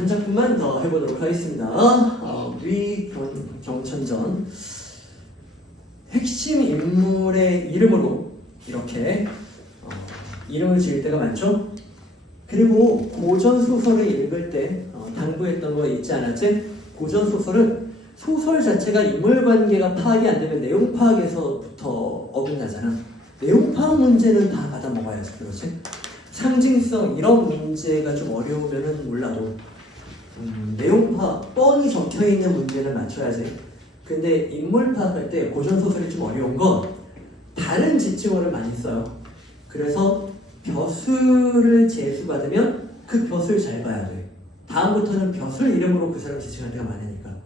한 작품만 더 해보도록 하겠습니다. 위경천전. 핵심 인물의 이름으로 이렇게 이름을 지을 때가 많죠. 그리고 고전 소설을 읽을 때 당부했던 거 잊지 않았지? 고전 소설은 소설 자체가 인물 관계가 파악이 안 되면 내용 파악에서부터 어긋나잖아. 내용 파악 문제는 다 받아 먹어야지, 그렇지? 상징성 이런 문제가 좀 어려우면은 몰라도 내용 파악 뻔히 적혀 있는 문제는 맞춰야지. 근데 인물 파악할 때 고전 소설이 좀 어려운 건 다른 지칭어를 많이 써요. 그래서 벼슬을 제수받으면 그 벼슬 잘 봐야 돼. 다음부터는 벼슬 이름으로 그 사람 지칭할 때가 많으니까.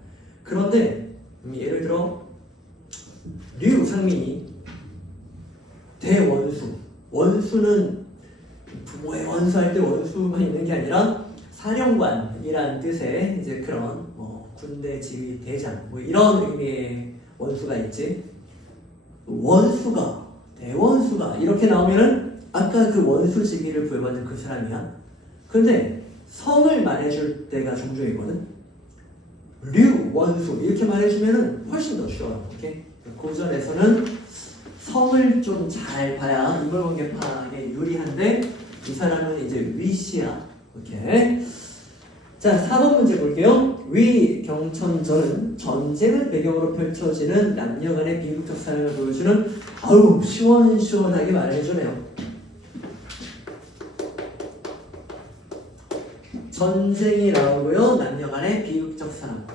그런데 예를 들어 류상민이 대원수. 원수는 부모의 원수할 때 원수만 있는 게 아니라 사령관이란 뜻의 이제 그런 군대 지휘 대장 이런 의미의 원수가 있지. 원수가 대원수가 이렇게 나오면은 아까 그 원수 직위를 부여받는 그 사람이야. 근데 성을 말해줄 때가 종종 있거든. 류 원수 이렇게 말해주면은 훨씬 더 쉬워요. 오케이? 고전에서는 성을 좀 잘 봐야 인물관계 파악에 유리한데 이 사람은 이제 위씨야. 오케이. 자, 4번 문제 볼게요. 위경천전은 전쟁을 배경으로 펼쳐지는 남녀 간의 비극적 사랑을 보여주는 아우 시원시원하게 말해주네요. 전쟁이 나오고요. 남녀 간의 비극적 사랑.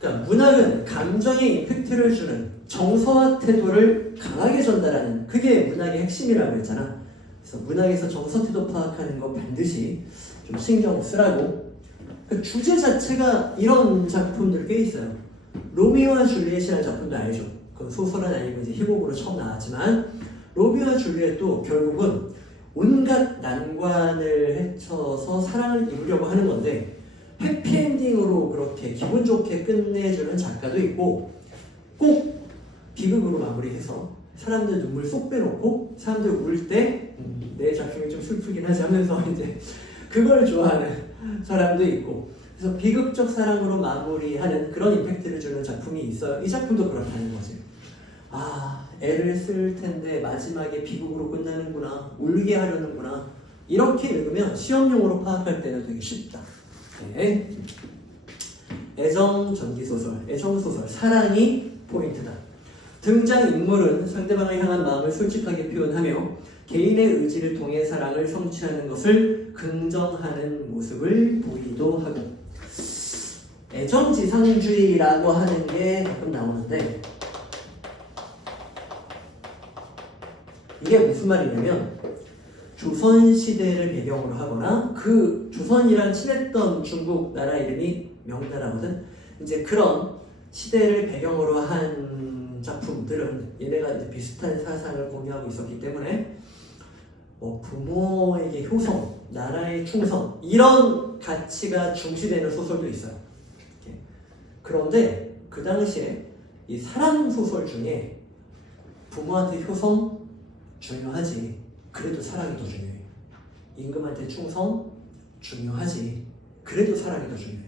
그러니까 문학은 감정의 임팩트를 주는 정서와 태도를 강하게 전달하는 그게 문학의 핵심이라고 했잖아. 그래서 문학에서 정서 태도 파악하는 거 반드시 좀 신경 쓰라고. 그 주제 자체가 이런 작품들이 꽤 있어요. 로미오와 줄리엣이라는 작품도 알죠. 그 소설은 아니고 이제 희곡으로 처음 나왔지만 로미오와 줄리엣도 결국은 온갖 난관을 헤쳐서 사랑을 이루려고 하는 건데 해피엔딩으로 그렇게 기분 좋게 끝내주는 작가도 있고 꼭 비극으로 마무리해서 사람들 눈물 쏙 빼놓고 사람들 울 때 내 작품이 좀 슬프긴 하지 하면서 이제 그걸 좋아하는 사람도 있고 그래서 비극적 사랑으로 마무리하는 그런 임팩트를 주는 작품이 있어요. 이 작품도 그렇다는 거지. 아, 애를 쓸 텐데 마지막에 비극으로 끝나는구나, 울게 하려는구나 이렇게 읽으면 시험용으로 파악할 때는 되게 쉽다. 네. 애정 전기소설, 애정소설, 사랑이 포인트다. 등장인물은 상대방을 향한 마음을 솔직하게 표현하며 개인의 의지를 통해 사랑을 성취하는 것을 긍정하는 모습을 보이기도 하고 애정지상주의라고 하는 게 가끔 나오는데 이게 무슨 말이냐면 조선시대를 배경으로 하거나 그 조선이랑 친했던 중국 나라 이름이 명나라거든. 이제 그런 시대를 배경으로 한 작품들은 얘네가 이제 비슷한 사상을 공유하고 있었기 때문에 부모에게 효성, 나라의 충성 이런 가치가 중시되는 소설도 있어요. 그런데 그 당시에 이 사랑 소설 중에 부모한테 효성 중요하지. 그래도 사랑이 더 중요해. 임금한테 충성 중요하지. 그래도 사랑이 더 중요해.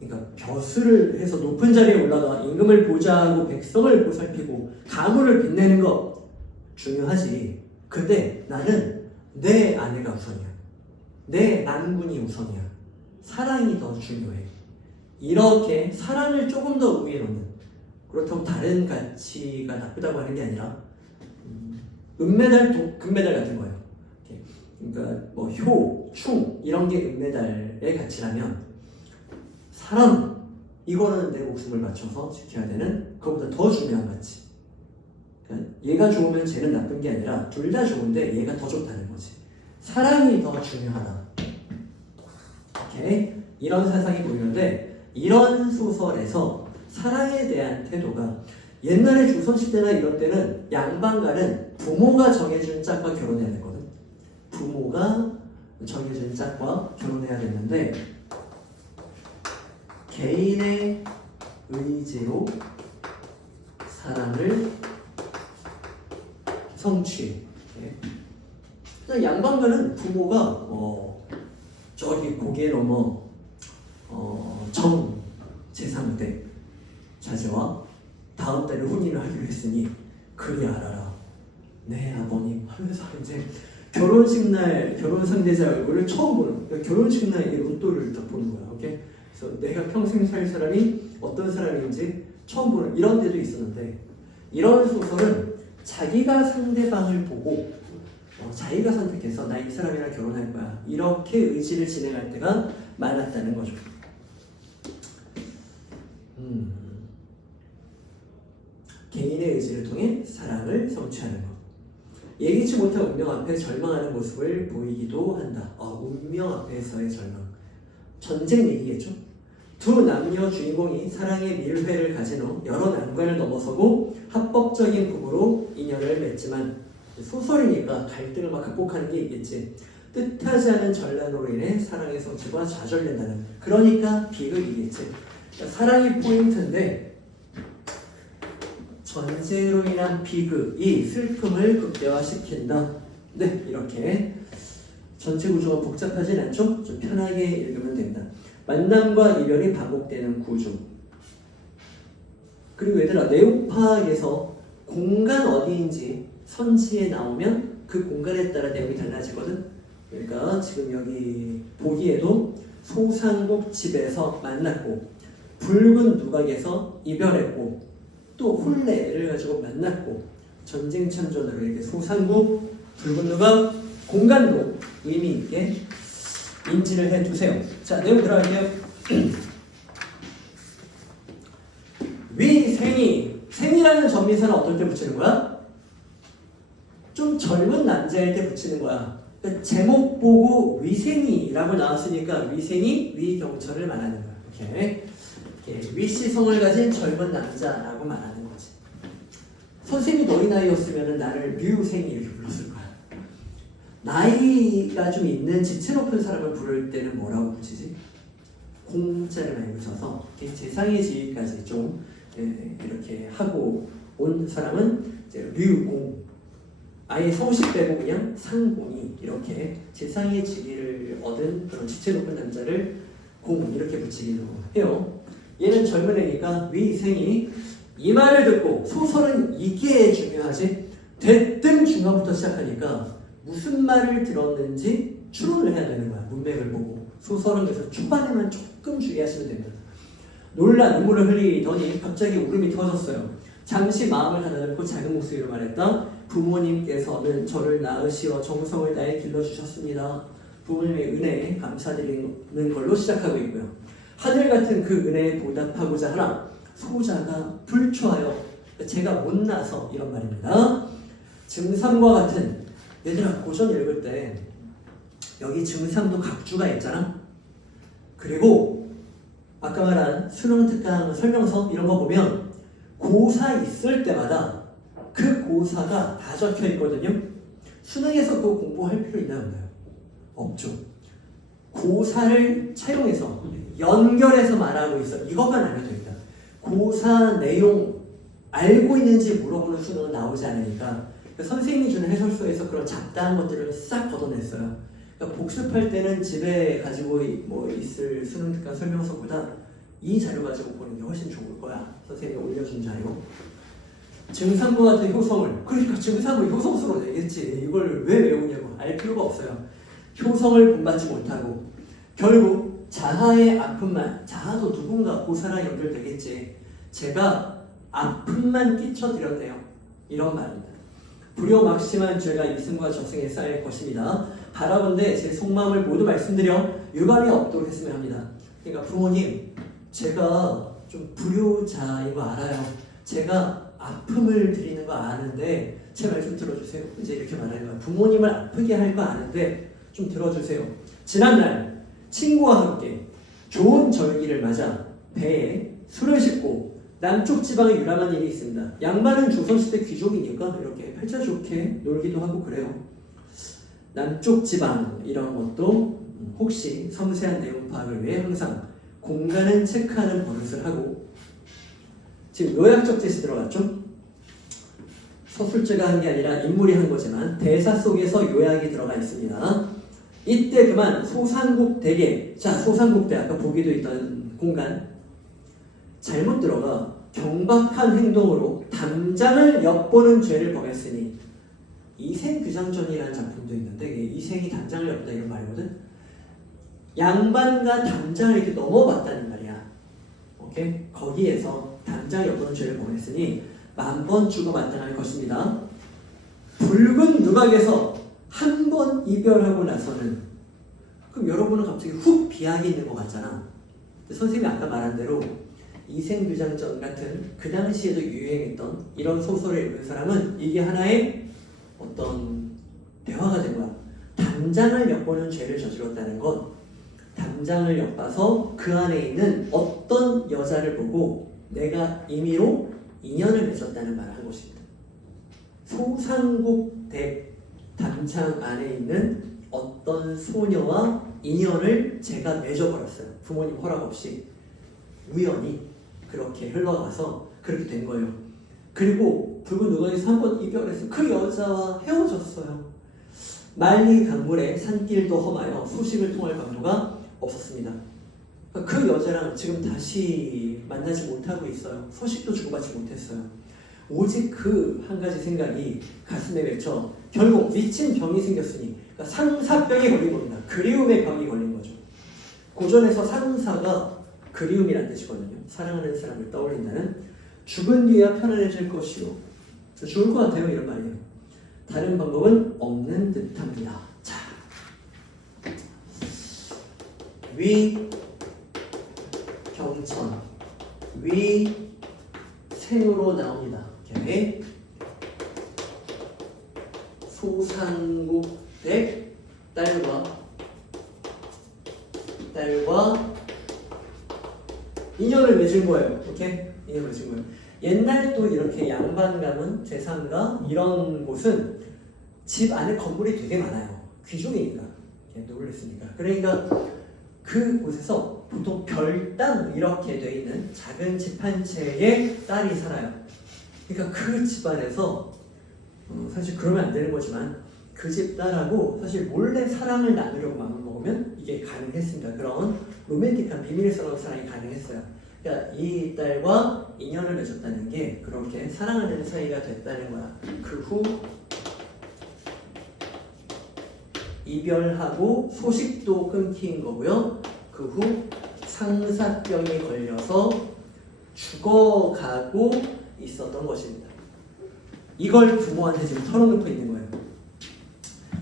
그러니까 벼슬을 해서 높은 자리에 올라가 임금을 보좌하고 백성을 보살피고 가문을 빛내는 거 중요하지. 근데 나는 내 아내가 우선이야. 내 난군이 우선이야. 사랑이 더 중요해. 이렇게 사랑을 조금 더 위에 놓는. 그렇다고 다른 가치가 나쁘다고 하는 게 아니라 은메달, 금메달 같은 거예요. 그러니까 뭐 효, 충 이런 게 은메달의 가치라면 사랑 이거는 내 목숨을 바쳐서 지켜야 되는 그것보다 더 중요한 가치. 그러니까 얘가 좋으면 쟤는 나쁜 게 아니라 둘 다 좋은데 얘가 더 좋다는 거지. 사랑이 더 중요하다. 오케이? 이런 사상이 보이는데 이런 소설에서 사랑에 대한 태도가 옛날에 조선시대나 이런 때는 양반가는 부모가 정해준 짝과 결혼해야 되거든. 부모가 정해준 짝과 결혼해야 되는데 개인의 의지로 사랑을 성취. 양방면은 부모가 저기 고개 넘어 정 제3대 자제와 다음 달에 혼인을 하기로 했으니 그리 알아라 네 아버님 하면서 이제 결혼식 날 결혼 상대자 얼굴을 처음 보는, 그러니까 결혼식 날 이 로또를 딱 보는 거야. 오케이? 그래서 내가 평생 살 사람이 어떤 사람인지 처음 보는 이런 때도 있었는데, 이런 소설은 자기가 상대방을 보고 자기가 선택해서 나 이 사람이랑 결혼할 거야 이렇게 의지를 진행할 때가 많았다는 거죠. 개인의 의지를 통해 사랑을 성취하는 것. 예기치 못한 운명 앞에 절망하는 모습을 보이기도 한다. 운명 앞에서의 절망. 전쟁 얘기겠죠? 두 남녀 주인공이 사랑의 밀회를 가진 후 여러 난관을 넘어서고 합법적인 부부로 인연을 맺지만, 소설이니까 갈등을 막 극복하는 게 있겠지. 뜻하지 않은 전란으로 인해 사랑의 성취가 좌절된다는, 그러니까 비극이겠지. 그러니까 사랑이 포인트인데 전쟁으로 인한 비극이 슬픔을 극대화시킨다. 네, 이렇게 전체 구조가 복잡하진 않죠? 좀 편하게 읽으면 됩니다. 만남과 이별이 반복되는 구조. 그리고 얘들아, 내용 파악에서 공간 어디인지 선지에 나오면 그 공간에 따라 내용이 달라지거든. 그러니까 지금 여기 보기에도 소상국 집에서 만났고, 붉은 누각에서 이별했고, 또 혼례를 가지고 만났고, 전쟁 참전으로 이렇게 소상국, 붉은 누각, 공간도 의미 있게 인지를 해두세요. 자, 내용 들어갈게요. 위생이, 생이라는 전미사는 어떨 때 붙이는 거야? 좀 젊은 남자일 때 붙이는 거야. 그러니까 제목 보고 위생이라고 나왔으니까 위생이 위경철을 말하는 거야. 오케이. 위시성을 가진 젊은 남자라고 말하는 거지. 선생님이 너희 나이였으면 나를 류생이 이렇게 불렀을 거야. 나이가 좀 있는 지체 높은 사람을 부를 때는 뭐라고 붙이지? 공자를 많이 붙여서 재상의 지위까지 좀 이렇게 하고 온 사람은 이제 류공, 아예 성식 빼고 그냥 상공이, 이렇게 재상의 지위를 얻은 그런 지체 높은 남자를 공 이렇게 붙이기도 해요. 얘는 젊은 애니까 위생이. 이 말을 듣고, 소설은 이게 중요하지. 대뜸 중간부터 시작하니까 무슨 말을 들었는지 추론을 해야 되는 거야. 문맥을 보고. 소설은 그래서 초반에만 조금 주의하시면 됩니다. 놀라 눈물을 흘리더니 갑자기 울음이 터졌어요. 잠시 마음을 가다듬고 작은 목소리로 말했다. 부모님께서는 저를 낳으시어 정성을 다해 길러주셨습니다. 부모님의 은혜에 감사드리는 걸로 시작하고 있고요. 하늘 같은 그 은혜에 보답하고자 하나 소자가 불초하여, 제가 못나서 이런 말입니다. 증상과 같은, 얘들아 고전 읽을 때 여기 증상도 각주가 있잖아. 그리고 아까 말한 수능 특강 설명서 이런 거 보면 고사 있을 때마다 그 고사가 다 적혀 있거든요. 수능에서 그거 공부할 필요 있나요? 없죠. 고사를 차용해서 연결해서 말하고 있어. 이것만 알면 됩니다. 고사 내용 알고 있는지 물어보는 수능은 나오지 않으니까, 선생님이 주는 해설서에서 그런 잡다한 것들을 싹 걷어냈어요. 그러니까 복습할 때는 집에 가지고 있을 수능 특강 설명서보다 이 자료 가지고 보는 게 훨씬 좋을 거야. 선생님이 올려준 자료. 증상과 같은 효성을, 그러니까 증상을 효성수로 내겠지. 이걸 왜 외우냐고. 알 필요가 없어요. 효성을 본받지 못하고 결국 자아의 아픔만, 자아도 누군가 고사랑 연결되겠지. 제가 아픔만 끼쳐드렸네요. 이런 말입니다. 불효막심한 죄가 이승과 저승에 쌓일 것입니다. 바라본데 제 속마음을 모두 말씀드려 유감이 없도록 했으면 합니다. 그러니까 부모님, 제가 좀 불효자인 거 알아요. 제가 아픔을 드리는 거 아는데 제 말 좀 들어주세요. 이제 이렇게 말하는 거야. 부모님을 아프게 할 거 아는데 좀 들어주세요. 지난날 친구와 함께 좋은 절기를 맞아 배에 술을 싣고 남쪽 지방에 유람한 일이 있습니다. 양반은 조선시대 귀족이니까 이렇게 팔자 좋게 놀기도 하고 그래요. 남쪽 지방 이런 것도 혹시 섬세한 내용 파악을 위해 항상 공간은 체크하는 버릇을 하고, 지금 요약적 제시 들어갔죠? 서술제가 한 게 아니라 인물이 한 거지만 대사 속에서 요약이 들어가 있습니다. 이때 그만 소상국대게, 자 소상국대 아까 보기도 있던 공간 잘못 들어가 경박한 행동으로 담장을 엿보는 죄를 범했으니, 이생규장전이라는 작품도 있는데 이생이 담장을 엿보다 이런 말이거든. 양반과 담장을 이렇게 넘어봤다는 말이야. 오케이? 거기에서 담장을 엿보는 죄를 범했으니 만번 죽어 마땅할 것입니다. 붉은 누각에서 한 번 이별하고 나서는, 그럼 여러분은 갑자기 훅 비약이 있는 것 같잖아. 선생님이 아까 말한 대로 이생규장전 같은 그 당시에도 유행했던 이런 소설을 읽은 사람은 이게 하나의 어떤 대화가 된 거야. 담장을 엿보는 죄를 저질렀다는 건 담장을 엿봐서 그 안에 있는 어떤 여자를 보고 내가 임의로 인연을 맺었다는 말을 한 것입니다. 소상국댁 담장 안에 있는 어떤 소녀와 인연을 제가 맺어버렸어요. 부모님 허락 없이 우연히 그렇게 흘러가서 그렇게 된 거예요. 그리고 붉은 누각에서 한 번 이별해서 그 여자와 헤어졌어요. 만리 강물에 산길도 험하여 소식을 통할 강도가 없었습니다. 그 여자랑 지금 다시 만나지 못하고 있어요. 소식도 주고받지 못했어요. 오직 그 한 가지 생각이 가슴에 맺혀 결국 미친 병이 생겼으니, 그러니까 상사병이 걸린 겁니다. 그리움의 병이 걸린 거죠. 고전에서 상사가 그리움이란 뜻이거든요. 사랑하는 사람을 떠올린다는. 죽은 뒤야 편안해질 것이요. 죽을 것 같아요, 이런 말이에요. 다른 방법은 없는 듯합니다. 자, 위 경천, 위 생으로 나옵니다. 오케이. 소상국댁 딸과 인연을 맺은 거예요. 오케이? 인연을 맺은 거예요. 옛날 또 이렇게 양반 가문, 재산가 이런 곳은 집 안에 건물이 되게 많아요. 귀족이니까, 노블레스니까. 그러니까 그 곳에서 보통 별당 이렇게 돼 있는 작은 집 한 채에 딸이 살아요. 그러니까 그 집안에서 사실 그러면 안 되는 거지만 그 집 딸하고 사실 몰래 사랑을 나누려고 마음을 먹으면 이게 가능했습니다. 그런 로맨틱한 비밀스러운 사랑이 가능했어요. 그러니까 이 딸과 인연을 맺었다는 게 그렇게 사랑하는 사이가 됐다는 거야. 그 후 이별하고 소식도 끊긴 거고요. 그 후 상사병이 걸려서 죽어가고 있었던 것입니다. 이걸 부모한테 지금 털어놓고 있는 거예요.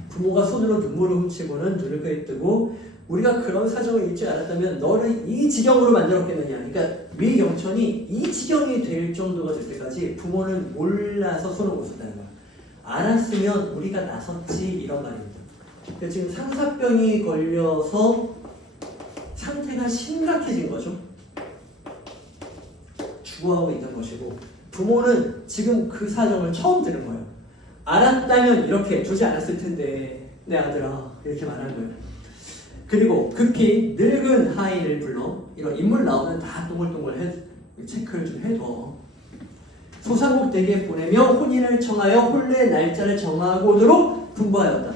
부모가 손으로 눈물을 훔치고는 눈을 끄뜨고, 우리가 그런 사정을 읽지 않았다면 너를 이 지경으로 만들었겠느냐. 그러니까 위경천이 이 지경이 될 정도가 될 때까지 부모는 몰라서 손을 못 썼다는 거야. 알았으면 우리가 나섰지, 이런 말입니다. 그러니까 지금 상사병이 걸려서 상태가 심각해진 거죠. 죽어가고 있는 것이고, 부모는 지금 그 사정을 처음 들은 거예요. 알았다면 이렇게 두지 않았을 텐데 내 아들아, 이렇게 말하는 거예요. 그리고 급히 늙은 하인을 불러, 이런 인물 나오면 다 동글동글 체크를 좀 해둬. 소상국댁에 보내며 혼인을 청하여 혼례 날짜를 정하고도록 분부하였다.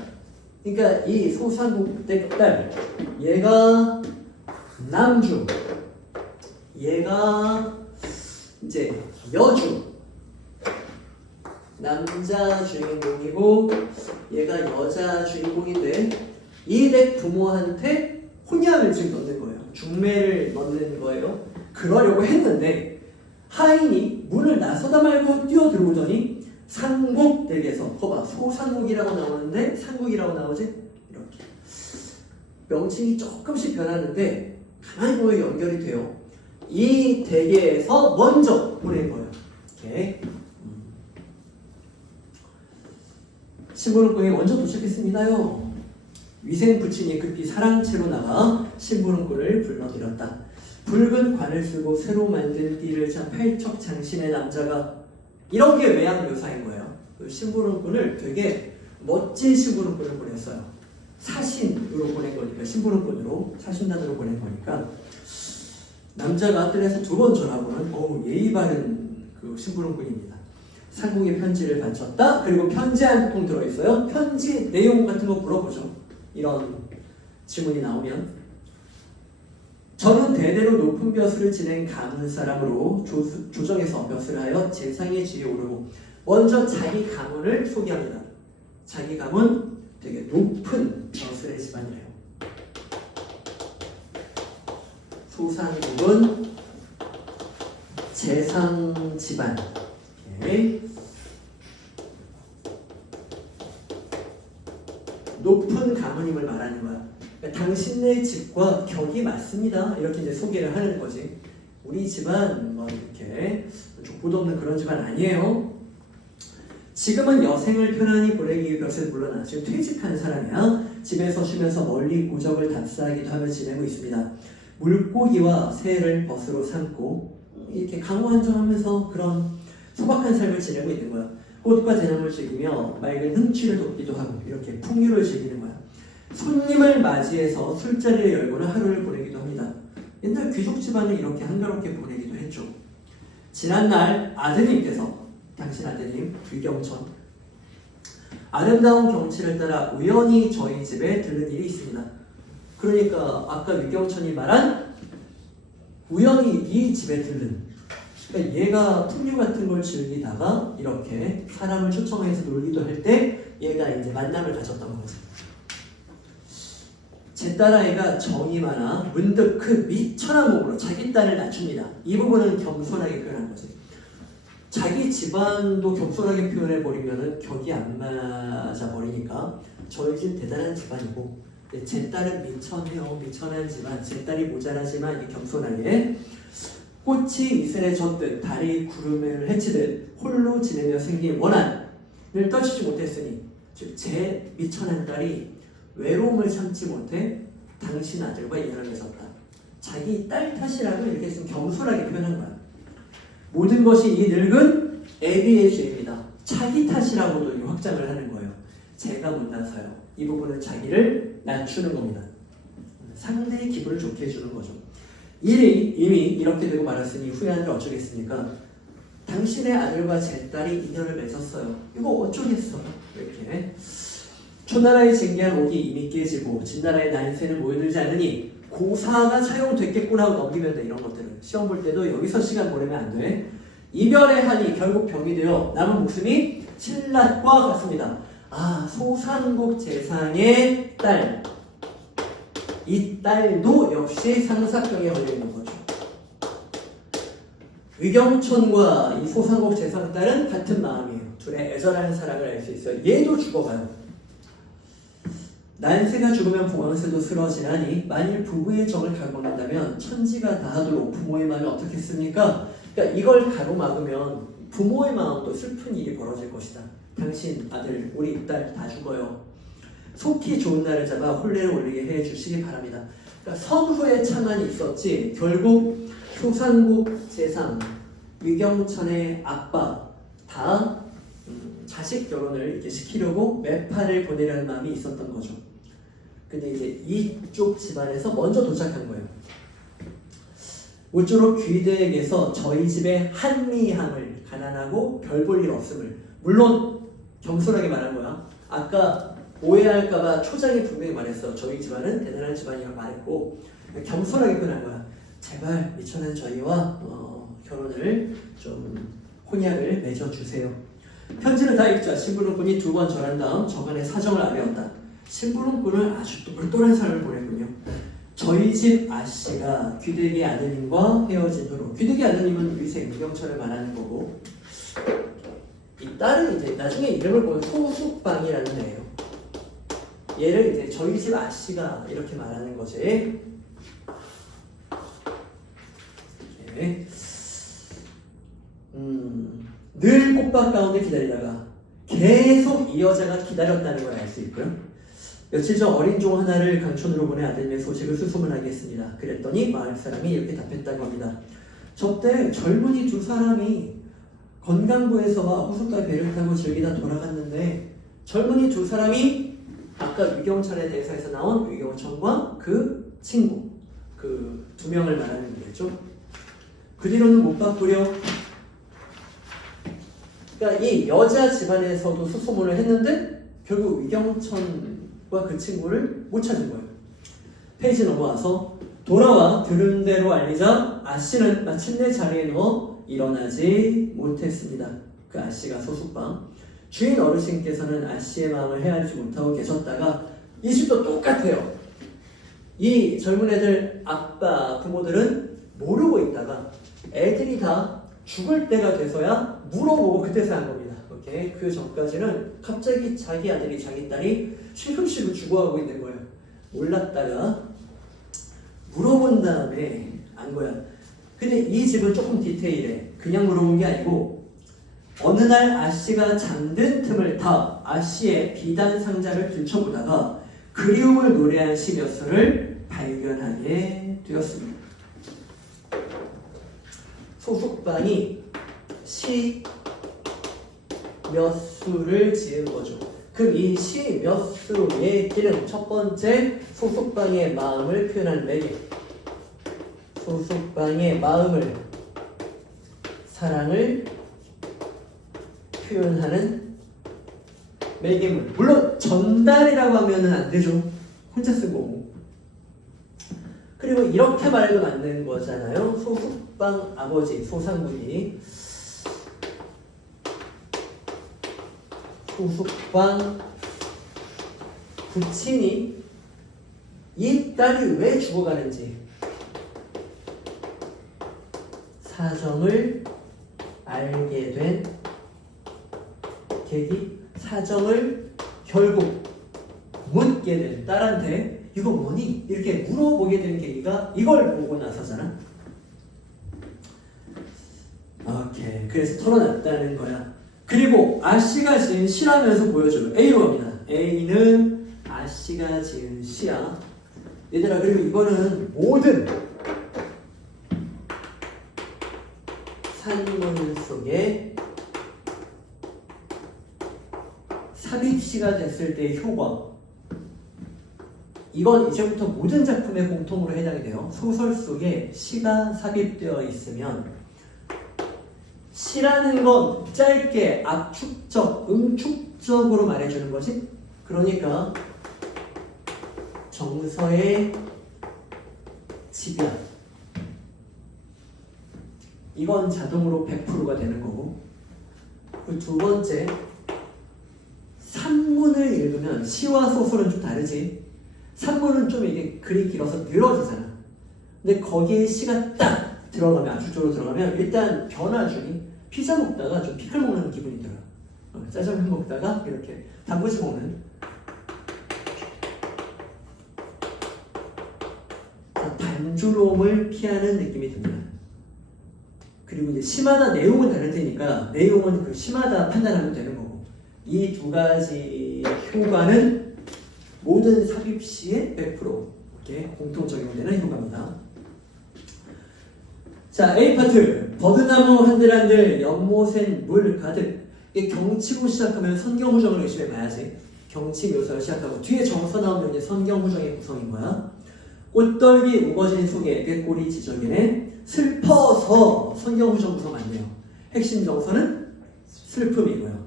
그러니까 이 소상국댁 딸, 얘가 남주, 얘가 이제 여주, 남자 주인공이고 얘가 여자 주인공인데, 이 댁 부모한테 혼약을 지금 넣는 거예요. 중매를 넣는 거예요. 그러려고 했는데 하인이 문을 나서다 말고 뛰어들어오더니 상국댁에서, 거봐, 소상국이라고 나오는데 상국이라고 나오지? 이렇게 명칭이 조금씩 변하는데 가만히 보면 연결이 돼요. 이 댁에서 먼저 보낸 거예요. 이렇게. 심부름꾼이 먼저 도착했습니다요. 위생 부친이 급히 사랑채로 나가 심부름꾼을 불러들였다. 붉은 관을 쓰고 새로 만든 띠를 찬 팔척 장신의 남자가, 이런 게 외양 묘사인 거예요. 그 심부름꾼을 되게 멋진 심부름꾼을 보냈어요. 사신으로 보낸 거니까, 심부름꾼으로, 사신단으로 보낸 거니까 남자가 뜰에서 두 번 전화보는 예의 바른 그 심부름꾼입니다. 상국에 편지를 바쳤다. 그리고 편지 한 통 들어있어요. 편지 내용 같은 거 물어보죠. 이런 질문이 나오면. 저는 대대로 높은 벼슬을 지낸 가문 사람으로 조정에서 벼슬을 하여 재상의 지위에 오르고, 먼저 자기 가문을 소개합니다. 자기 가문 되게 높은 벼슬의 집안이래요. 소상국은 재상 집안. 오케이. 높은 가문임을 말하는 거야. 그러니까 당신네 집과 격이 맞습니다. 이렇게 이제 소개를 하는 거지. 우리 집안 뭐 이렇게 족보도 없는 그런 집안 아니에요. 지금은 여생을 편안히 보내기 위해서 물러나 지금 퇴직한 사람이야. 집에서 쉬면서 멀리 고적을 답사하기도 하며 지내고 있습니다. 물고기와 새를 벗으로 삼고 이렇게 강호한정하면서 그런 소박한 삶을 지내고 있는 거야. 꽃과 대나무를 즐기며 맑은 흥취를 돕기도 하고 이렇게 풍류를 즐기는 거야. 손님을 맞이해서 술자리를 열고는 하루를 보내기도 합니다. 옛날 귀족 집안은 이렇게 한가롭게 보내기도 했죠. 지난날 아드님께서, 당신 아드님 위경천, 아름다운 경치를 따라 우연히 저희 집에 들른 일이 있습니다. 그러니까 아까 위경천이 말한 우연히 이 집에 들른, 그러니까 얘가 풍류 같은 걸 즐기다가 이렇게 사람을 초청해서 놀기도 할 때 얘가 이제 만남을 가졌던 거지. 제 딸아이가 정이 많아 문득 그 미천한 몸으로 자기 딸을 낮춥니다. 이 부분은 겸손하게 표현한 거지. 자기 집안도 겸손하게 표현해버리면 격이 안 맞아 버리니까 저희 집 대단한 집안이고 제 딸은 미천해요. 미천한 집안. 제 딸이 모자라지만 이 겸손하게 꽃이 이슬에 젖듯 달이 구름을 헤치듯 홀로 지내며 생긴 원한을 떨치지 못했으니 즉 제 미천한 딸이 외로움을 참지 못해 당신 아들과 인연을 맺었다. 자기 딸 탓이라고 이렇게 좀 겸손하게 표현한 거야. 모든 것이 이 늙은 애비의 죄입니다. 자기 탓이라고도 확장을 하는 거예요. 제가 못나서요. 이 부분은 자기를 낮추는 겁니다. 상대의 기분을 좋게 해주는 거죠. 일이 이미 이렇게 되고 말았으니 후회하는 어쩌겠습니까? 당신의 아들과 제 딸이 인연을 맺었어요. 이거 어쩌겠어. 이렇게 초나라의 징계한 옥이 이미 깨지고 진나라의 난세는 모여들지 않으니 고사가 차용됐겠구나 하고 넘기면 돼. 이런 것들은 시험 볼 때도 여기서 시간 보내면 안 돼. 이별의 한이 결국 병이 되어 남은 목숨이 신라과 같습니다. 아, 소상국 재상의 딸, 이 딸도 역시 상사병에 걸려있는 거죠. 위경천과 이 소상국 재상 딸은 같은 마음이에요. 둘의 애절한 사랑을 알 수 있어요. 얘도 죽어가요. 난세가 죽으면 부왕새도 쓰러지나니 만일 부부의 정을 가로막는다면 천지가 다하도록 부모의 마음이 어떻겠습니까? 그러니까 이걸 가로막으면 부모의 마음도 슬픈 일이 벌어질 것이다. 당신 아들, 우리 딸 다 죽어요. 속히 좋은 날을 잡아 혼례를 올리게 해주시기 바랍니다. 그러니까 선후의 차만이 있었지 결국 소상국 재상, 위경천의 아빠 다 자식 결혼을 이렇게 시키려고 매파를 보내려는 마음이 있었던 거죠. 근데 이제 이쪽 집안에서 먼저 도착한 거예요. 모쪼록 귀대에게서 저희 집의 한미함을, 가난하고 별 볼 일 없음을, 물론 겸손하게 말한 거야. 아까 오해할까봐 초장이 분명히 말했어. 저희 집안은 대단한 집안이라고 말했고 겸손하게 표현한 거야. 제발 미천한 저희와 결혼을 좀 혼약을 맺어주세요. 편지는 다 읽자. 신부름꾼이 2번 절한 다음 저간의 사정을 아뢰었다. 신부름꾼을 아주 똘똘한 삶을 보냈군요. 저희 집 아씨가 귀대기 아드님과 헤어진 후로, 귀대기 아드님은 위생 위경천을 말하는 거고, 이 딸은 이제 나중에 이름을 보면 소숙방이라는 애예요. 얘를 이제 저희 집 아씨가 이렇게 말하는 거지. 네. 늘 꽃밭 가운데 기다리다가 계속 이 여자가 기다렸다는 걸 알 수 있고요. 며칠 전 어린 종 하나를 강촌으로 보내 아들의 소식을 수소문하게 했습니다. 그랬더니 마을 사람이 이렇게 답했다고 합니다. 저때 젊은이 2사람이 건강부에서와 호숫가 배를 타고 즐기다 돌아갔는데 젊은이 2사람이 아까 위경천의 대사에서 나온 위경천과 그 친구, 그 2명을 말하는 거겠죠. 그 뒤로는 못 바꾸려 그러니까 이 여자 집안에서도 수소문을 했는데 결국 위경천과 그 친구를 못 찾은 거예요. 페이지 넘어와서 돌아와 들은 대로 알리자 아씨는 마침내 자리에 누워 일어나지 못했습니다. 그 아씨가 소숙방. 주인 어르신께서는 아씨의 마음을 헤아리지 못하고 계셨다가 이 집도 똑같아요. 이 젊은 애들 아빠 부모들은 모르고 있다가 애들이 다 죽을 때가 돼서야 물어보고 그때서야 한 겁니다. 오케이? 그 전까지는 갑자기 자기 아들이 자기 딸이 실금씨로 죽어가고 있는 거예요. 몰랐다가 물어본 다음에 안 거야. 근데 이 집은 조금 디테일해. 그냥 물어본 게 아니고 어느 날 아씨가 잠든 틈을 타 아씨의 비단 상자를 들춰보다가 그리움을 노래한 시 몇 수를 발견하게 되었습니다. 소숙방이 시 몇 수를 지은 거죠. 그럼 이 시 몇 수의 길은 첫 번째 소숙방의 마음을 표현하는 매개. 소숙방의 마음을, 사랑을 표현하는 매개물. 물론 전달이라고 하면은 안 되죠. 혼자 쓴 거고. 그리고 이렇게 말해도 맞는 거잖아요. 소숙방 아버지 소상군이 소숙방 부친이 이 딸이 왜 죽어가는지 사정을 알게 된 계기, 사정을 결국 묻게 된 딸한테 이거 뭐니? 이렇게 물어보게 된 계기가 이걸 보고 나서잖아. 오케이. 그래서 털어놨다는 거야. 그리고 아씨가 지은 시라면서 보여줘요. A로 갑니다. A는 아씨가 지은 시야. 얘들아, 그리고 이거는 모든 산문 속에 삽입시가 됐을 때의 효과. 이건 이제부터 모든 작품의 공통으로 해당이 돼요. 소설 속에 시가 삽입되어 있으면 시라는 건 짧게 압축적, 응축적으로 말해주는 거지. 그러니까 정서의 집약. 이건 자동으로 100%가 되는 거고. 그 두 번째, 산문을 읽으면 시와 소설은 좀 다르지. 산문은 좀 이게 글이 길어서 늘어지잖아. 근데 거기에 시가 딱 들어가면, 압축적으로 들어가면 일단 변화준이 피자 먹다가 좀 피클 먹는 기분이 들어요. 짜장면 먹다가 이렇게 단무지 먹는 단조로움을 피하는 느낌이 듭니다. 그리고 이제 시마다 내용은 다를 테니까 내용은 그 시마다 판단하면 되는 거고, 이 두 가지 효과는 모든 삽입시의 100% 이렇게 공통 적용되는 효과입니다. 자, A 파트. 버드나무 한들한들 연못엔 물 가득. 이게 경치고 시작하면 선경후정을 열심히 봐야지. 경치 묘사를 시작하고 뒤에 정서 나오면 이제 선경후정의 구성인 거야. 꽃떨기 우거진 속에 꾀꼬리 지저귀네. 슬퍼서 선경후정 구성 맞네요. 핵심 정서는 슬픔이고요.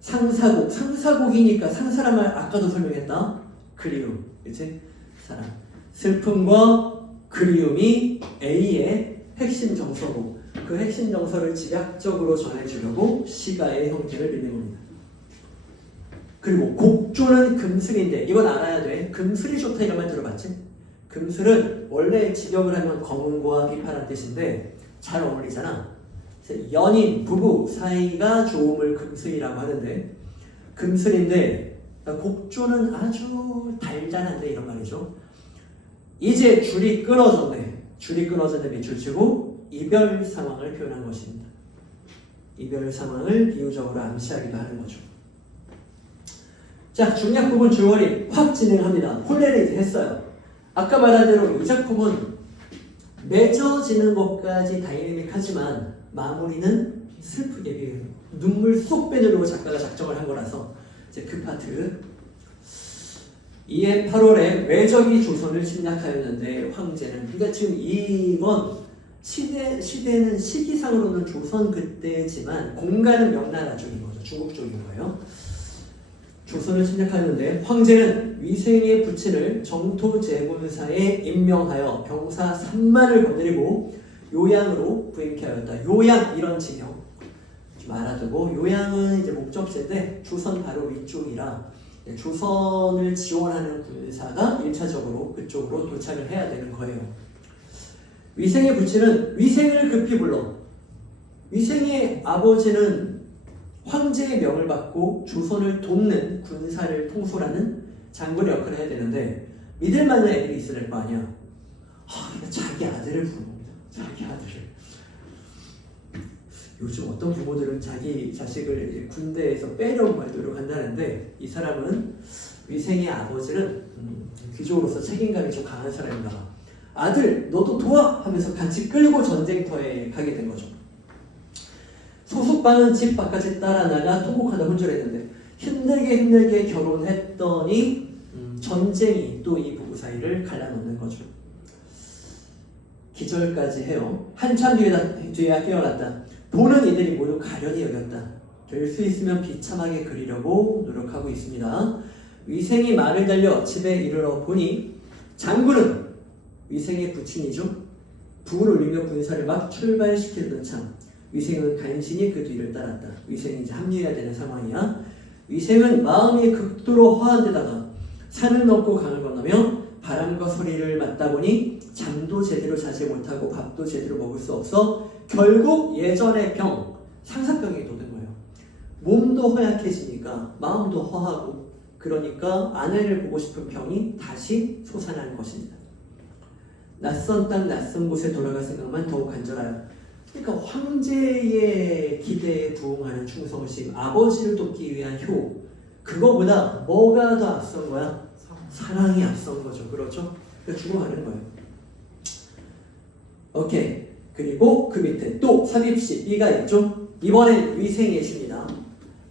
상사곡, 상사곡이니까 상사란 말 아까도 설명했다. 그리움, 그치? 사랑. 슬픔과 그리움이 A의 핵심 정서고, 그 핵심 정서를 집약적으로 전해주려고 시가의 형태를 빌린 겁니다. 그리고 곡조는 금슬인데, 이건 알아야 돼. 금슬이 좋다 이런 말 들어봤지? 금슬은 원래 직역을 하면 검은고와 비파란 뜻인데 잘 어울리잖아. 그래서 연인, 부부 사이가 좋음을 금슬이라고 하는데, 금슬인데 곡조는 아주 달달한데 이런 말이죠. 이제 줄이 끊어졌네. 줄이 끊어졌는데 밑줄 치고 이별 상황을 표현한 것입니다. 이별 상황을 비유적으로 암시하기도 하는 거죠. 자, 중략 부분 줄거리 확 진행합니다. 혼례를 이제 했어요. 아까 말한 대로 이 작품은 맺어지는 것까지 다이내믹하지만 마무리는 슬프게 눈물 쏙 빼내려고 작가가 작정을 한 거라서 이제 그 파트. 이해 8월에 외적이 조선을 침략하였는데 황제는, 그러니까 지금 이건 시대는 시기상으로는 조선 그때지만 공간은 명나라 쪽인 거죠. 중국 쪽인 거예요. 조선을 침략하는데 황제는 위생의 부친을 정토제군사에 임명하여 병사 3만을 거느리고 요양으로 부임케 하였다. 요양 이런 지명 좀 알아두고, 요양은 이제 목적지인데 조선 바로 위쪽이라 조선을 지원하는 군사가 1차적으로 그쪽으로 도착을 해야 되는 거예요. 위생의 부친은 위생을 급히 불러. 위생의 아버지는 황제의 명을 받고 조선을 돕는 군사를 통솔하는 장군의 역할을 해야 되는데 믿을 만한 애들이 있어야 될 거 아니야. 자기 아들을 부른 겁니다. 자기 아들을. 요즘 어떤 부모들은 자기 자식을 군대에서 빼려고 노력한다는데, 이 사람은 위생의 아버지는 귀족으로서 책임감이 좀 강한 사람인가 봐. 아들 너도 도와! 하면서 같이 끌고 전쟁터에 가게 된 거죠. 소숙방은 집 밖까지 따라 나가 통곡하다 혼절했는데 힘들게 결혼했더니 전쟁이 또 이 부부 사이를 갈라놓는 거죠. 기절까지 해요. 한참 뒤에야 깨어났다. 보는 이들이 모두 가련히 여겼다. 될 수 있으면 비참하게 그리려고 노력하고 있습니다. 위생이 말을 달려 집에 이르러 보니 장군은 위생의 부친이죠. 북을 울리며 군사를 막 출발시키려던 참 위생은 간신히 그 뒤를 따랐다. 위생이 이제 합류해야 되는 상황이야. 위생은 마음이 극도로 허한 데다가 산을 넘고 강을 건너며 바람과 소리를 맞다 보니 잠도 제대로 자지 못하고 밥도 제대로 먹을 수 없어 결국 예전의 병, 상사병에 돋은 거예요. 몸도 허약해지니까 마음도 허하고, 그러니까 아내를 보고 싶은 병이 다시 솟아나는 것입니다. 낯선 땅 낯선 곳에 돌아갈 생각만 더욱 간절하여, 그러니까 황제의 기대에 부응하는 충성심, 아버지를 돕기 위한 효, 그거보다 뭐가 더 앞선 거야? 사랑이 앞선 거죠. 그렇죠? 그러니까 죽어가는 거예요. 오케이. 그리고 그 밑에 또 삽입시 B가 있죠? 이번엔 위생의 시입니다.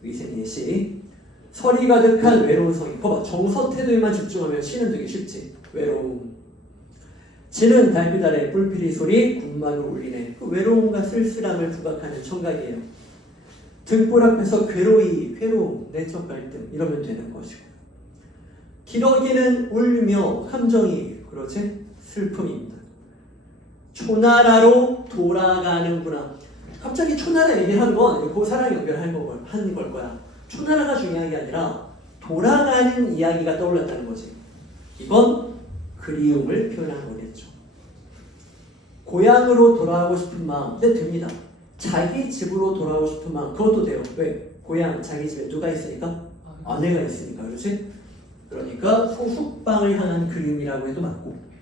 위생의 시. 설이 가득한 외로운 성이. 봐봐. 정서태도에만 집중하면 시는 되게 쉽지. 외로움. 지는 달빛 아래 뿔피리 소리 군만으로 울리네. 그 외로움과 쓸쓸함을 부각하는 청각이에요. 등불 앞에서 괴로움, 내적 갈등 이러면 되는 것이고, 기러기는 울며 함정이 그러지 슬픔입니다. 초나라로 돌아가는구나. 갑자기 초나라 얘기하는 건 고사랑 연결하는 걸 거야. 초나라가 중요한 게 아니라 돌아가는 이야기가 떠올랐다는 거지. 이건 그리움을 표현한 거겠죠. 고향으로 돌아가고 싶은 마음, 네, 됩니다. 자기 집으로 돌아가고 싶은 마음, 그것도 돼요. 왜? 고향, 자기 집에 누가 있으니까? 아내가 있으니까, 그렇지? 그러니까 소숙방을 향한 그리움이라고 해도 맞고.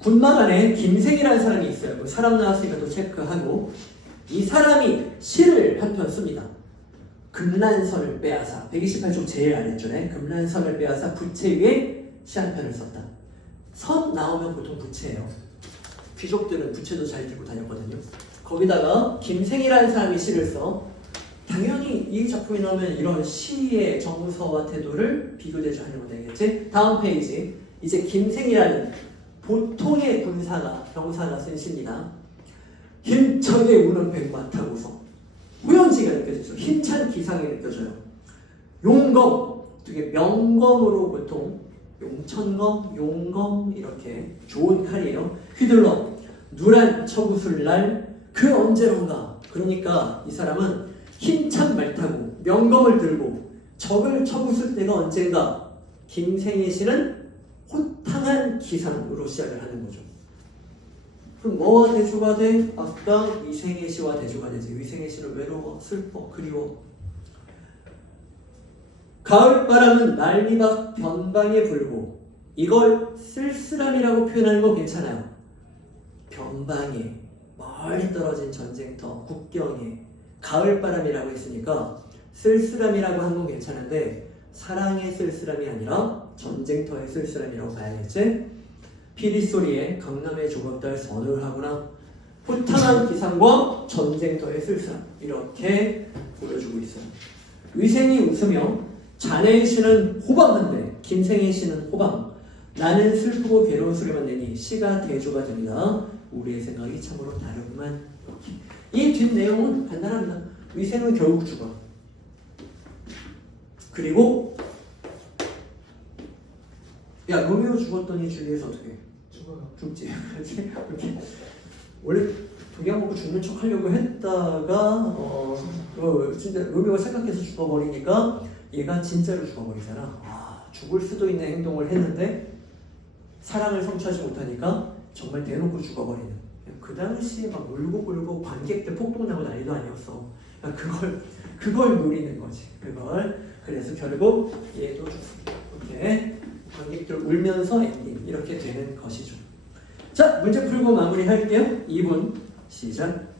군막 안에 김생이라는 사람이 있어요. 사람 나왔으니까 또 체크하고, 이 사람이 시를 한 편 씁니다. 금란선을 빼앗아, 128쪽 제일 아래쪽에 금란선을 빼앗아 부채 위에 시 한 편을 썼다. 선 나오면 보통 부채예요. 귀족들은 부채도 잘 들고 다녔거든요. 거기다가 김생이라는 사람이 시를 써. 당연히 이 작품이 나오면 이런 시의 정서와 태도를 비교대조하는 거 되겠지? 다음 페이지. 이제 김생이라는 보통의 병사가 쓴 시입니다. 힘차게 우는 백마 타고서 후연지가 느껴지죠. 힘찬 기상이 느껴져요. 용검, 되게 명검으로 보통 용천검, 용검 이렇게 좋은 칼이에요. 휘둘러 누란 처구술 날 그 언제론가. 그러니까 이 사람은 힘찬 말 타고 명검을 들고 적을 쳐부술 때가 언젠가. 김생의 시는 호탕한 기상으로 시작을 하는 거죠. 그럼 뭐와 대조가 돼? 아까 위생의 시와 대조가 되지. 위생의 시는 외로워, 슬퍼, 그리워. 가을바람은 날미박 변방에 불고, 이걸 쓸쓸함이라고 표현하는 건 괜찮아요. 변방에, 멀리 떨어진 전쟁터, 국경에 가을바람이라고 했으니까 쓸쓸함이라고 한 건 괜찮은데, 사랑의 쓸쓸함이 아니라 전쟁터의 쓸쓸함이라고 봐야겠지? 피리소리에 강남의 조각달 선을 하거나 호탕한 기상과 전쟁터의 쓸쓸함, 이렇게 보여주고 있어요. 위생이 웃으며 자네의 시는 호방한데 김생의 시는 호방. 나는 슬프고 괴로운 소리만 내니 시가 대조가 됩니다. 우리의 생각이 참으로 다르구만. 이 뒷내용은 간단합니다. 위생은 결국 죽어. 그리고 야 로미오 죽었더니 줄리엣 어떻게? 죽어요. 죽지. 이렇게 원래 독약 먹고 죽는 척 하려고 했다가 진짜 로미오가 생각해서 죽어버리니까 얘가 진짜로 죽어버리잖아. 죽을 수도 있는 행동을 했는데 사랑을 성취하지 못하니까 정말 대놓고 죽어버리는. 그 당시에 막 울고 불고 관객들 폭동나고 난리도 아니었어. 그걸 노리는 거지. 그래서 결국 얘도 죽습니다. 이렇게 관객들 울면서 엔딩 이렇게 되는 것이죠. 자, 문제 풀고 마무리할게요. 2분 시작.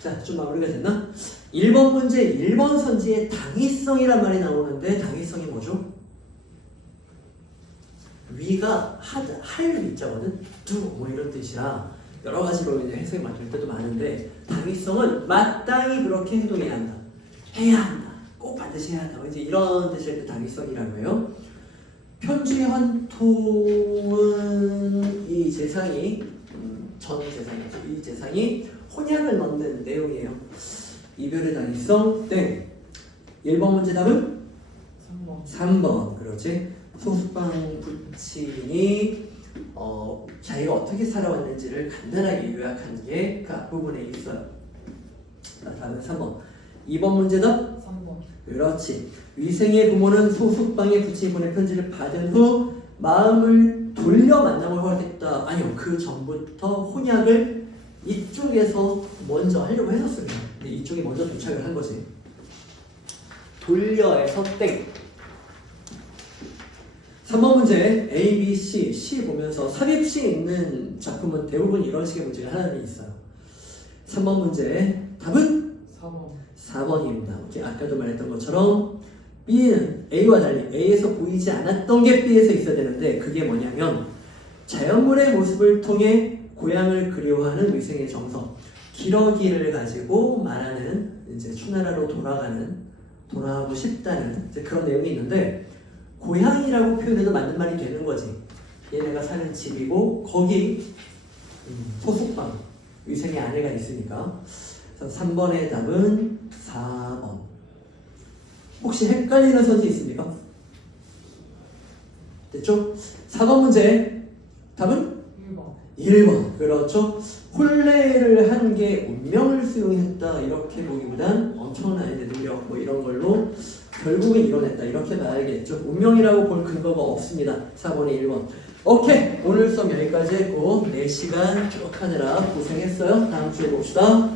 자, 좀 마무리가 됐나? 1번 문제 1번 선지에 당위성이란 말이 나오는데 당위성이 뭐죠? 위가 할 위자거든? 뭐 이런 뜻이라 여러 가지로 이제 해석이 맞을 때도 많은데 당위성은 마땅히 그렇게 행동해야 한다. 해야 한다. 꼭 반드시 해야 한다. 이제 이런 뜻일 때 당위성이라고 해요. 편지 환통은 이 재상이 전 재상이죠. 이 재상이 혼약을 넣는 내용이에요. 이별의 당위성 땡. 1번 문제 답은? 3번. 그렇지. 소수방 부친이 자기가 어떻게 살아왔는지를 간단하게 요약한 게 그 앞부분에 있어요. 답은 3번. 2번 문제 답? 3번. 그렇지. 위생의 부모는 소수방의 부친이 보낸 편지를 받은 후 마음을 돌려 만남을 허락했다. 아니요. 그 전부터 혼약을 이쪽에서 먼저 하려고 했었습니다. 근데 이쪽이 먼저 도착을 한 거지. 돌려에서 땡. 3번 문제 A, B, C 보면서 삽입시 있는 작품은 대부분 이런 식의 문제가 하나는 있어요. 3번 문제 답은? 4번. 4번입니다. 아까도 말했던 것처럼 B는 A와 달리 A에서 보이지 않았던 게 B에서 있어야 되는데 그게 뭐냐면 자연물의 모습을 통해 고향을 그리워하는 위생의 정서, 기러기를 가지고 말하는 이제 추나라로 돌아가고 싶다는 이제 그런 내용이 있는데 고향이라고 표현해도 맞는 말이 되는 거지. 얘네가 사는 집이고 거기 소속방 위생의 아내가 있으니까. 그래서 3번의 답은 4번. 혹시 헷갈리는 선지 있습니까? 됐죠? 4번 문제 답은? 1번. 그렇죠. 혼례를 한 게 운명을 수용했다 이렇게 보기보단 엄청난 노력 뭐 이런 걸로 결국엔 이뤄냈다 이렇게 봐야겠죠. 운명이라고 볼 근거가 없습니다. 4번이 1번. 오케이, 오늘 수업 여기까지 했고 4시간 쭉 하느라 고생했어요. 다음 주에 봅시다.